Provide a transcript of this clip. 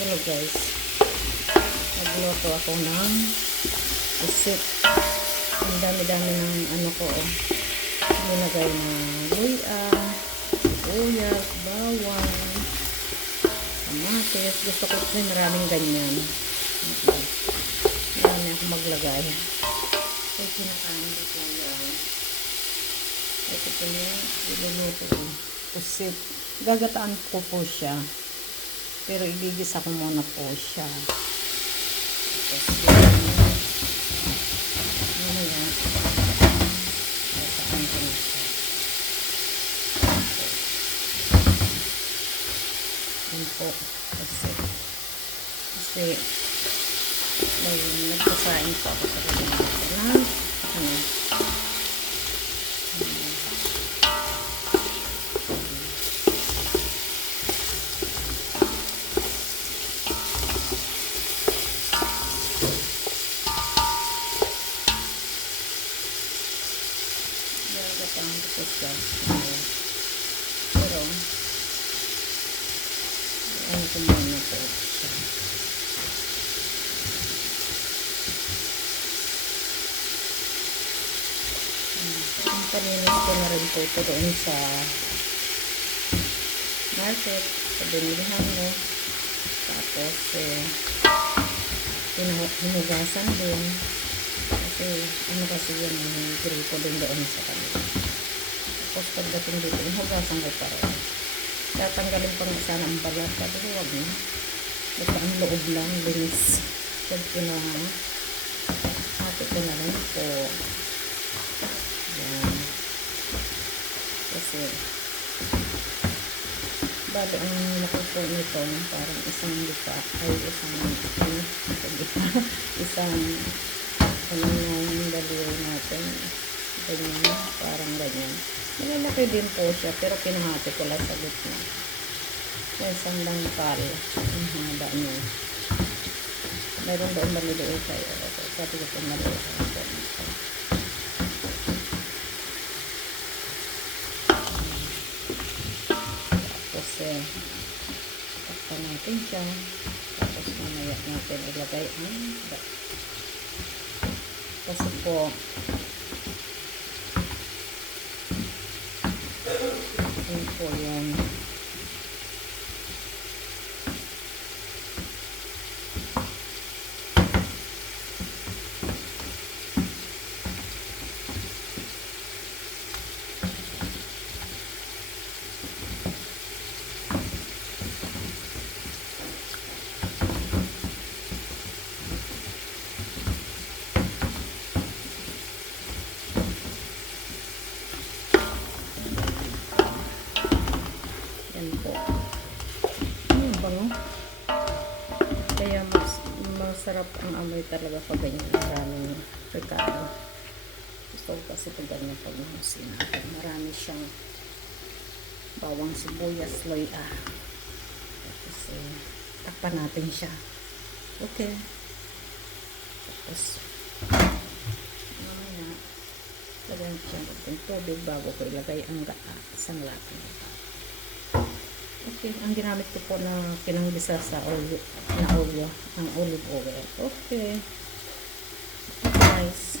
Hello guys, nagluto ako ng pusit. Ang dami-dami ng ano ko, nilagay na luya, sibuyas, bawang, kamatis. Gusto ko rin maraming ganyan. Marami ako maglagay. Ito kinakain ko po yan. Ito po yung iluluto ko. Pusit. Gagataan ko po siya. Pero igigisa ko muna po siya. Tapos mamaya gataan ko na siya. Yan po. Kasi nagpasain po ako sa kanya na ano. Pero ano ko muna po siya. Ang paninis ko na rin po ito doon sa market, sa binilihan mo. Tapos hinugasan din kasi ano kasi yun, grupo din doon sa kanila. Tapos pagdating dito, hinugasan ko pa rin. Tatanggalin pa nga sana ang balat. Sabi ko, wag na. Basta ang loob lang, linis. Pag hati ko na rin po. Yan. Kasi bali ang laki po nito, parang isang lipa, ay isang yung daliri natin. Ganyan, parang ganyan. Malalaki din po siya, pero pinahati ko lang sa gitna. May isang langkal. Ang haba niya. Mayroon doon maliliit tayo. Sabi ko po maliliit. Tapos takpan natin siya. Tapos mamaya natin ilagay ang kasi po yun po yan. Po. Bango. Kaya masarap ang amoy talaga pag ganyan. Maraming rekado. Gusto ko kasi pag ganyan pag mahusin natin. Marami siyang bawang, sibuyas, loya. Tapos takpan natin siya. Okay. Tapos mamaya lagyan siya ng tubig bago ko ilagay ang isang latin. Okay, ang ginamit ko po na pinanggisa sa olyo, ang olive oil. Okay. Guys.